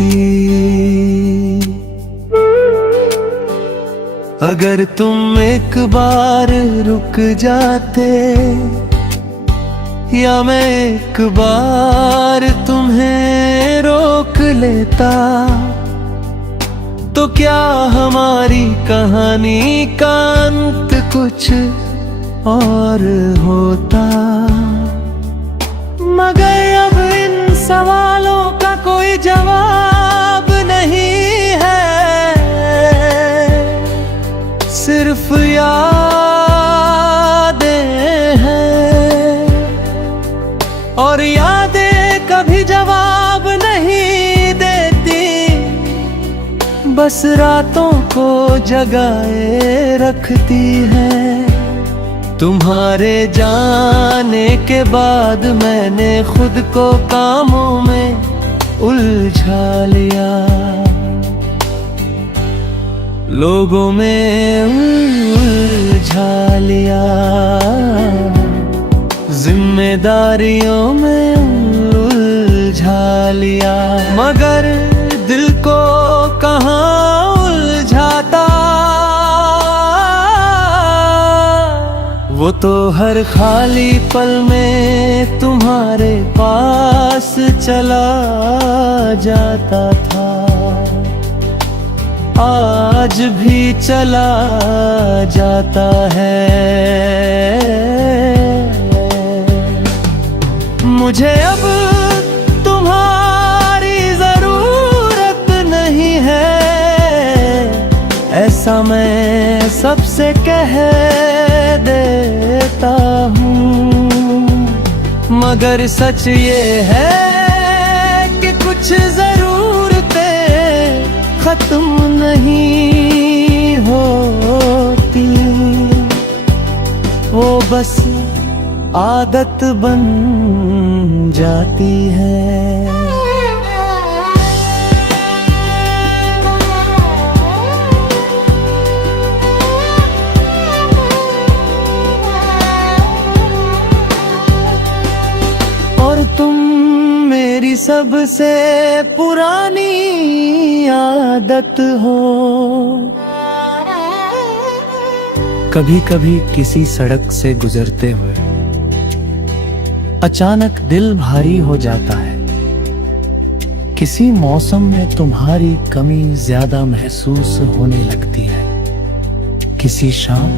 होती। अगर तुम एक बार रुक जाते या मैं एक बार तुम्हें रोक लेता, तो क्या हमारी कहानी का अंत कुछ और होता। मगर अब इन सवालों का कोई जवाब नहीं है, सिर्फ यादें हैं, और यादें कभी जवाब नहीं देती, बस रातों को जगाए रखती है। तुम्हारे जाने के बाद मैंने खुद को कामों में उलझा लिया, लोगों में उलझा लिया, जिम्मेदारियों में उलझा लिया। मगर दिल को कहाँ उलझाता, वो तो हर खाली पल में तुम्हारे पास चला जाता था, आज भी चला जाता है। मुझे अब तुम्हारी जरूरत नहीं है, ऐसा मैं सबसे कह देता हूँ। मगर सच ये है कि कुछ जरूरतें खत्म नहीं होती, वो बस आदत बन जाती है। और तुम मेरी सबसे पुरानी आदत हो। कभी कभी किसी सड़क से गुजरते हुए अचानक दिल भारी हो जाता है। किसी मौसम में तुम्हारी कमी ज्यादा महसूस होने लगती है। किसी शाम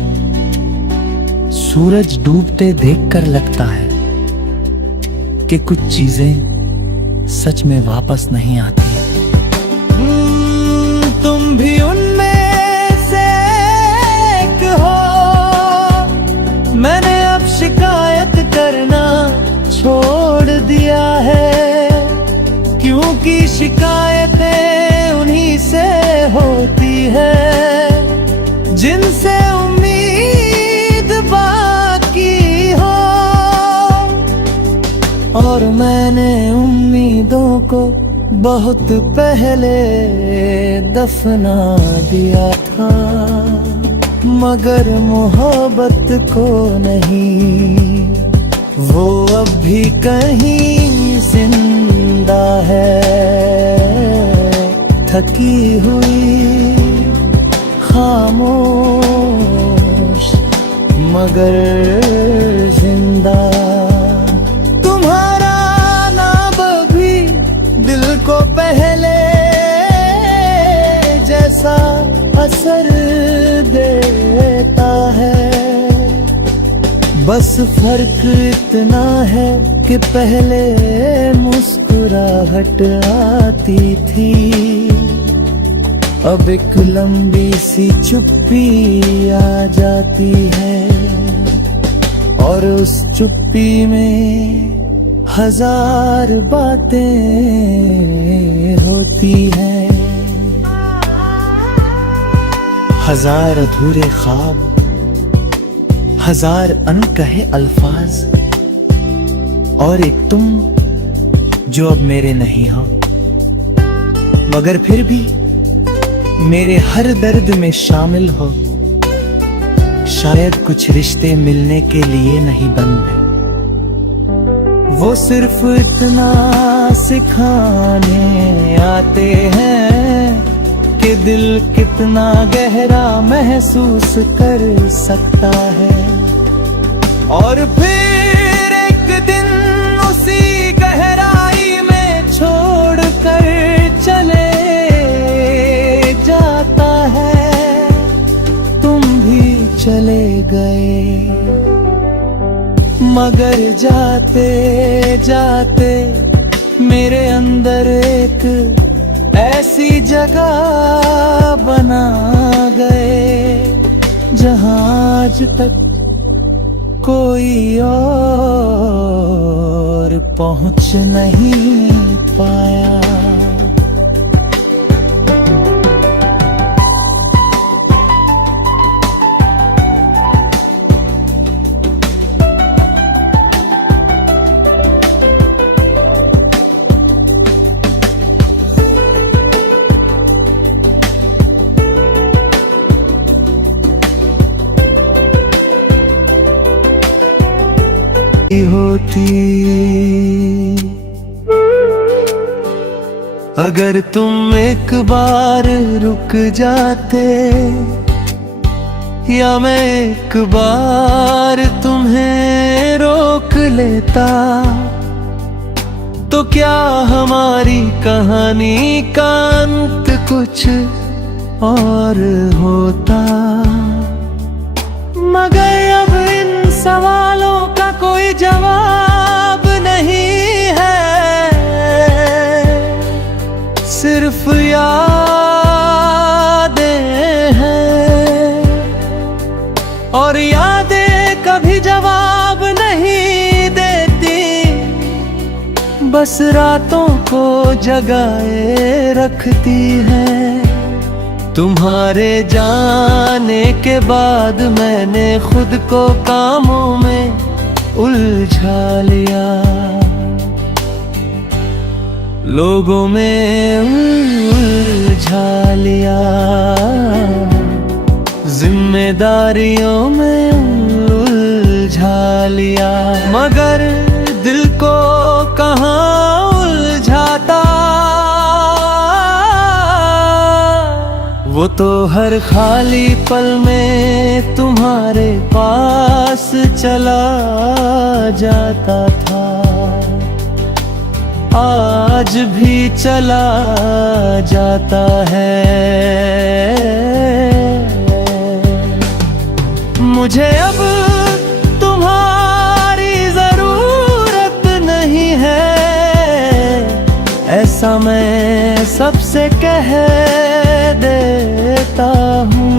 सूरज डूबते देखकर लगता है कि कुछ चीजें सच में वापस नहीं आती। तुम भी उनमें से एक हो। मैंने अब शिकायत करना छोड़ दिया है, क्योंकि शिकायतें उन्हीं से होती है जिनसे उम्मीद बाकी हो। और मैंने उम्मीदों को बहुत पहले दफना दिया था, मगर मोहब्बत को नहीं, वो अब भी कहीं जिंदा है। थकी हुई खामोश मगर जिंदा। तुम्हारा नाम भी दिल को पहले जैसा असर देता है। बस फर्क इतना है कि पहले मुस्कुराहट आती थी, अब एक लंबी सी चुप्पी आ जाती है। और उस चुप्पी में हजार बातें होती हैं, हजार अधूरे ख्वाब, हजार अनकहे अल्फाज, और एक तुम जो अब मेरे नहीं हो, मगर फिर भी मेरे हर दर्द में शामिल हो। शायद कुछ रिश्ते मिलने के लिए नहीं बनते, वो सिर्फ इतना सिखाने आ जाते हैं कि दिल कितना गहरा महसूस कर सकता है। और फिर एक दिन उसी गहराई में छोड़ कर चले जाता है। तुम भी चले गए, मगर जाते जाते मेरे अंदर एक ऐसी जगह बना गए जहां आज तक कोई और पहुंच नहीं पाया। होती अगर तुम एक बार रुक जाते, या मैं एक बार तुम्हें रोक लेता, तो क्या हमारी कहानी का अंत कुछ और होता। मगर अब इन सवालों का कोई जवाब नहीं है, सिर्फ यादें हैं। और यादें कभी जवाब नहीं देती, बस रातों को जगाए रखती हैं। तुम्हारे जाने के बाद मैंने खुद को कामों में उलझा लिया, लोगों में उलझा लिया, जिम्मेदारियों में उलझा लिया। मगर दिल को कहाँ उलझाता, वो तो हर खाली पल में तुम्हारे पास चला जाता था, आज भी चला जाता है। मुझे अब तुम्हारी जरूरत नहीं है, ऐसा मैं सबसे कह देता हूँ।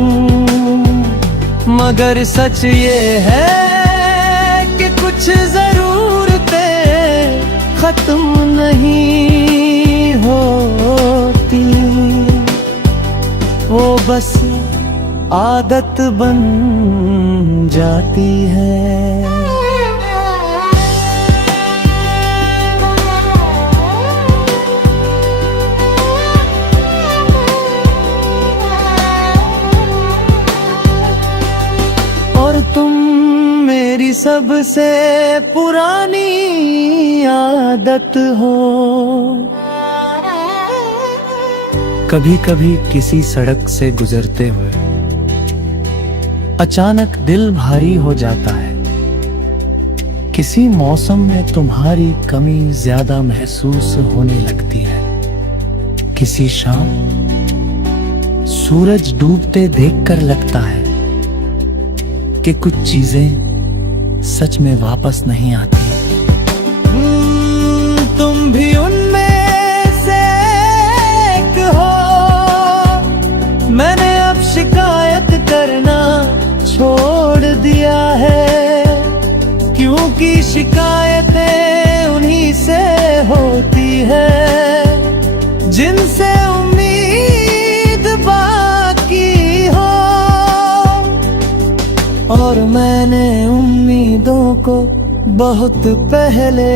मगर सच ये है कि कुछ जरूरतें खत्म नहीं होती, वो बस आदत बन जाती है। और तुम मेरी सबसे पुरानी आदत हो। कभी कभी किसी सड़क से गुजरते हुए अचानक दिल भारी हो जाता है। किसी मौसम में तुम्हारी कमी ज्यादा महसूस होने लगती है। किसी शाम सूरज डूबते देखकर लगता है कि कुछ चीजें सच में वापस नहीं आती। तुम भी उनमें से एक हो। मैंने अब शिकायत करना छोड़ दिया है, क्योंकि शिकायतें उन्हीं से होती है जिनसे उम्मीद बाकी हो। और मैंने उम्मीदों को बहुत पहले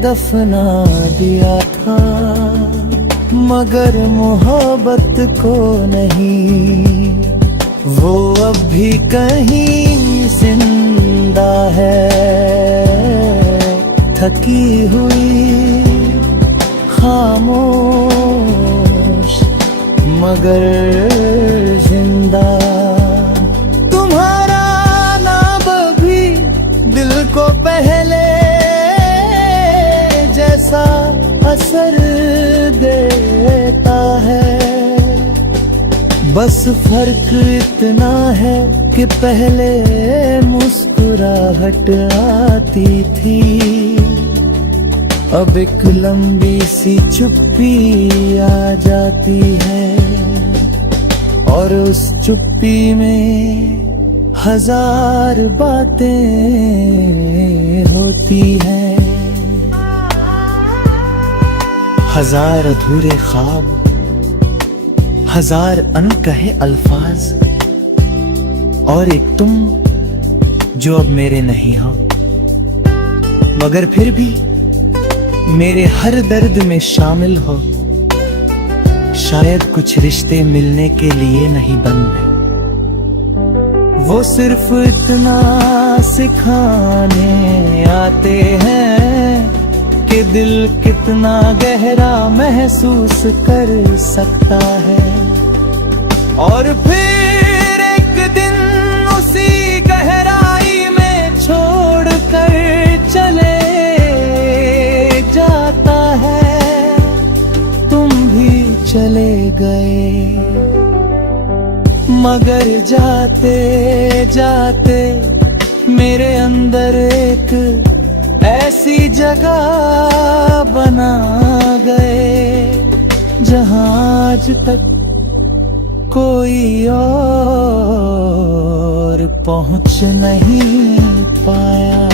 दफना दिया था, मगर मोहब्बत को नहीं, वो अब भी कहीं जिंदा है। थकी हुई खामोश मगर जिंदा। तुम्हारा नाम भी दिल को पहले जैसा असर देता है। बस फर्क इतना है कि पहले मुस्कुराहट आती थी, अब एक लंबी सी चुप्पी आ जाती है। और उस चुप्पी में हजार बातें होती हैं, हजार अधूरे ख्वाब, हजार अनकहे अल्फाज, और एक तुम जो अब मेरे नहीं हो, मगर फिर भी मेरे हर दर्द में शामिल हो। शायद कुछ रिश्ते मिलने के लिए नहीं बनते, वो सिर्फ इतना सिखाने आते हैं कि दिल कितना गहरा महसूस कर सकता है। और फिर एक दिन उसी गहराई में छोड़ कर चले जाता है। तुम भी चले गए, मगर जाते जाते मेरे अंदर एक ऐसी जगह बना गए जहां आज तक कोई और पहुंच नहीं पाया।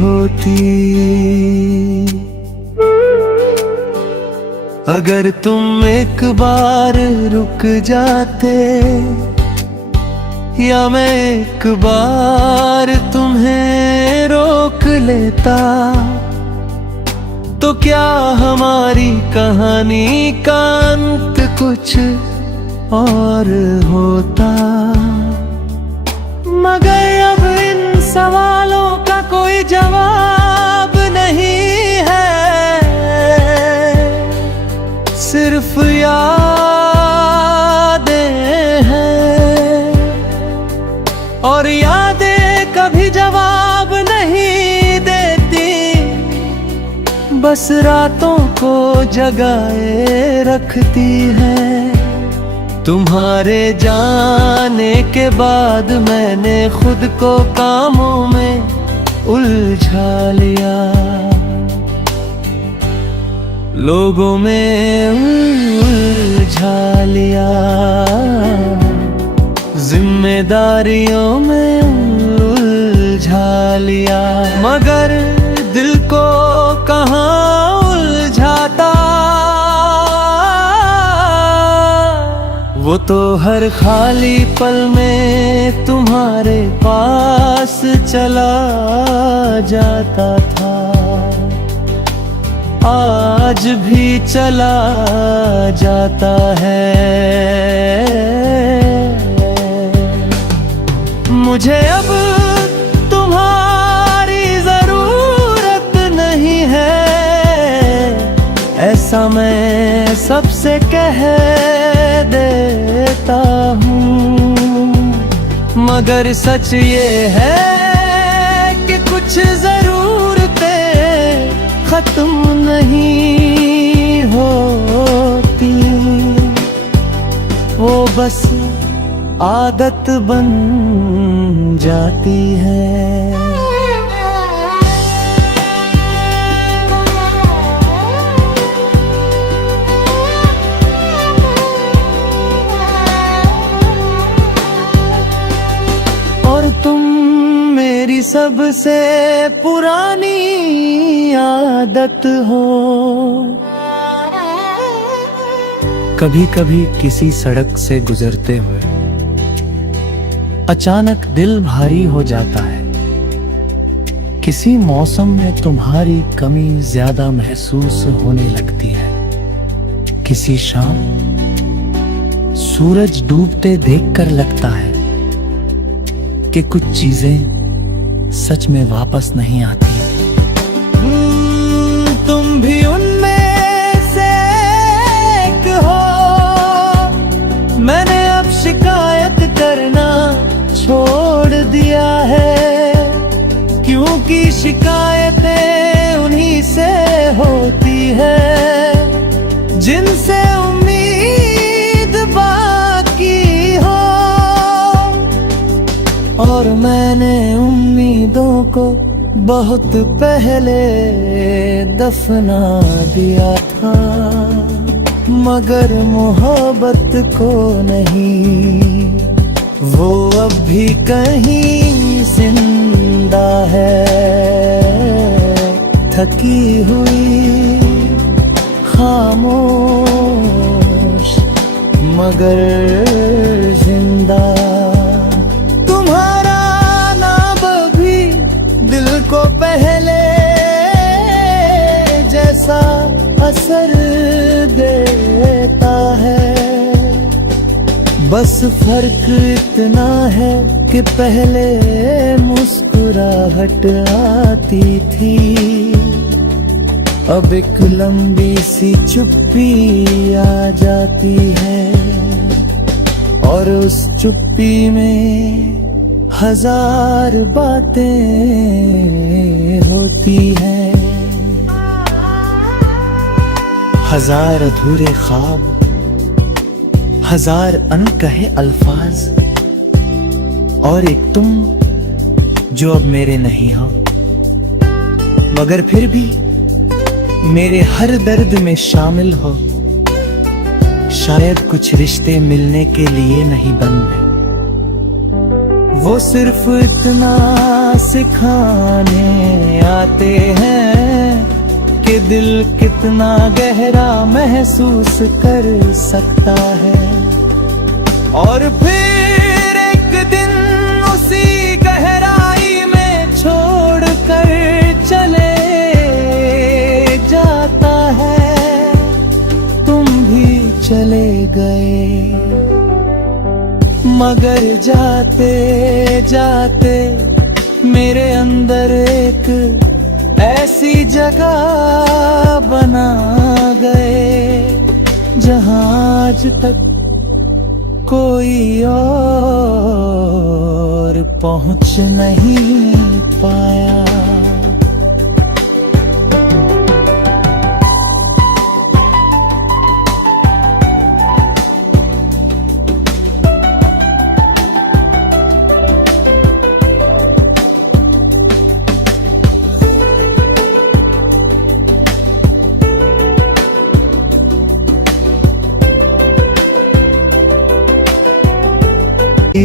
होती अगर तुम एक बार रुक जाते, या मैं एक बार तुम्हें रोक लेता, तो क्या हमारी कहानी का अंत कुछ और होता। मगर अब इन सवालों का कोई जवाब नहीं है, सिर्फ यादें हैं, और यादें कभी जवाब नहीं देती, बस रातों को जगाए रखती हैं। तुम्हारे जाने के बाद मैंने खुद को कामों में उलझा लिया, लोगों में उलझा लिया, जिम्मेदारियों में उलझा लिया। मगर दिल को कहाँ उलझाता, वो तो हर खाली पल में तुम्हारे पास चला जाता था, आज भी चला जाता है। मुझे अब तुम्हारी जरूरत नहीं है, ऐसा मैं सबसे कह देता हूँ। मगर सच ये है कि कुछ जरूरतें खत्म नहीं होती, वो बस आदत बन जाती है। और तुम मेरी सबसे पुरानी आदत हो। कभी कभी किसी सड़क से गुजरते हुए अचानक दिल भारी हो जाता है। किसी मौसम में तुम्हारी कमी ज्यादा महसूस होने लगती है। किसी शाम सूरज डूबते देखकर लगता है कि कुछ चीजें सच में वापस नहीं आती। तुम भी उनमें से एक हो। मैंने अब शिकायत करना छोड़ दिया है, क्योंकि शिकायतें उन्हीं से होती है जिनसे उम्मीद बाकी हो। और मैंने उम्मीदों को बहुत पहले दफना दिया था, मगर मोहब्बत को नहीं। वो अब भी कहीं जिंदा है, थकी हुई खामोश मगर जिंदा। तुम्हारा नाम भी दिल को पहले जैसा असर देता है। बस फर्क इतना है कि पहले मुस्कुराहट आती थी, अब एक लंबी सी चुप्पी आ जाती है। और उस चुप्पी में हजार बातें होती हैं, हजार अधूरे ख्वाब, हजार अनकहे अल्फाज, और एक तुम जो अब मेरे नहीं हो, मगर फिर भी मेरे हर दर्द में शामिल हो। शायद कुछ रिश्ते मिलने के लिए नहीं बनते, वो सिर्फ इतना सिखाने आते हैं कि दिल कितना गहरा महसूस कर सकता है। और फिर एक दिन उसी गहराई में छोड़ कर चले जाता है। तुम भी चले गए, मगर जाते जाते मेरे अंदर एक ऐसी जगह बना गए जहां आज तक कोई और पहुंच नहीं पाया।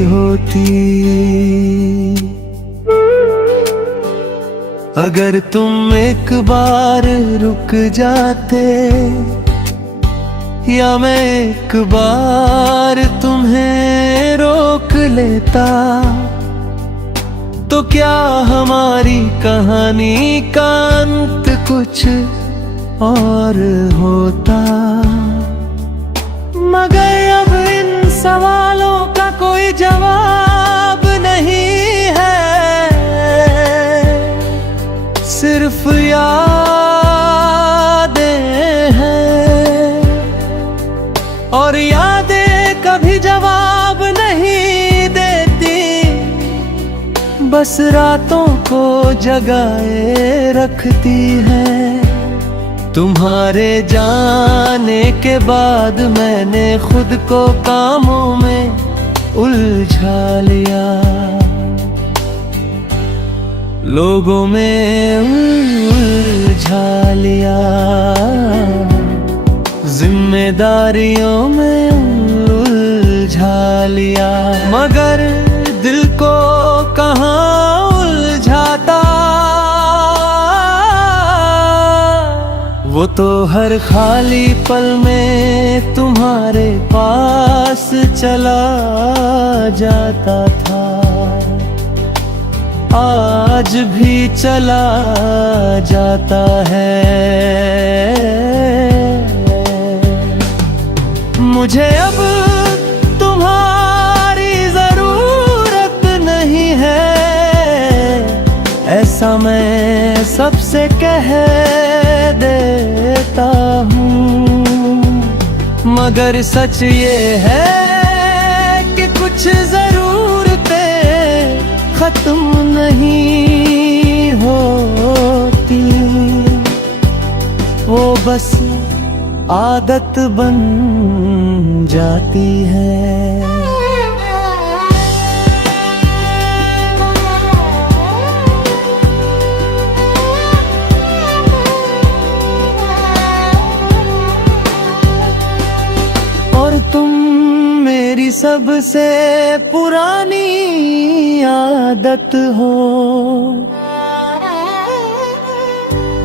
होती अगर तुम एक बार रुक जाते, या मैं एक बार तुम्हें रोक लेता, तो क्या हमारी कहानी का अंत कुछ और होता। मगर अब इन सवालों का कोई जवाब नहीं है, सिर्फ यादें हैं। और यादें कभी जवाब नहीं देती, बस रातों को जगाए रखती हैं। तुम्हारे जाने के बाद मैंने खुद को कामों में उलझा लिया, लोगों में उलझा लिया, जिम्मेदारियों में उलझा लिया। मगर दिल को कहाँ उलझाता, वो तो हर खाली पल में तुम्हारे पास चला जाता था। आज भी चला जाता है। मुझे अब तुम्हारी जरूरत नहीं है, ऐसा मैं सबसे कह देता हूँ। मगर सच ये है कि कुछ जरूरतें खत्म नहीं होती, वो बस आदत बन जाती है। और तुम मेरी सबसे पुरानी आदत हो।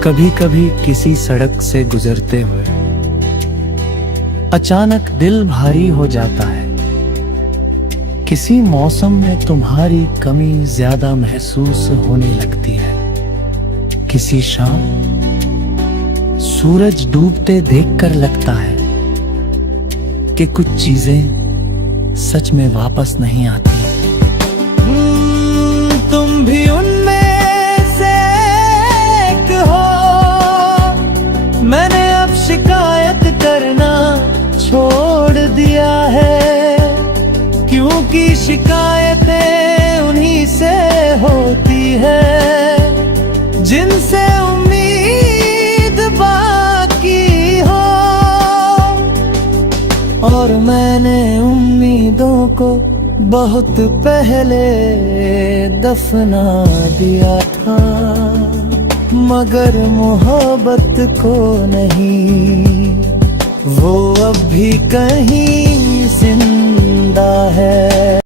कभी कभी किसी सड़क से गुजरते हुए अचानक दिल भारी हो जाता है। किसी मौसम में तुम्हारी कमी ज्यादा महसूस होने लगती है। किसी शाम सूरज डूबते देखकर लगता है कि कुछ चीजें सच में वापस नहीं आती। तुम भी उनमें से एक हो। मैंने अब शिकायत करना छोड़ दिया है, क्योंकि शिकायतें उन्हीं से होती है जिनसे उम्मीद बाकी हो। और मैंने उम्मीदों को बहुत पहले दफना दिया था, मगर मोहब्बत को नहीं, वो अब भी कहीं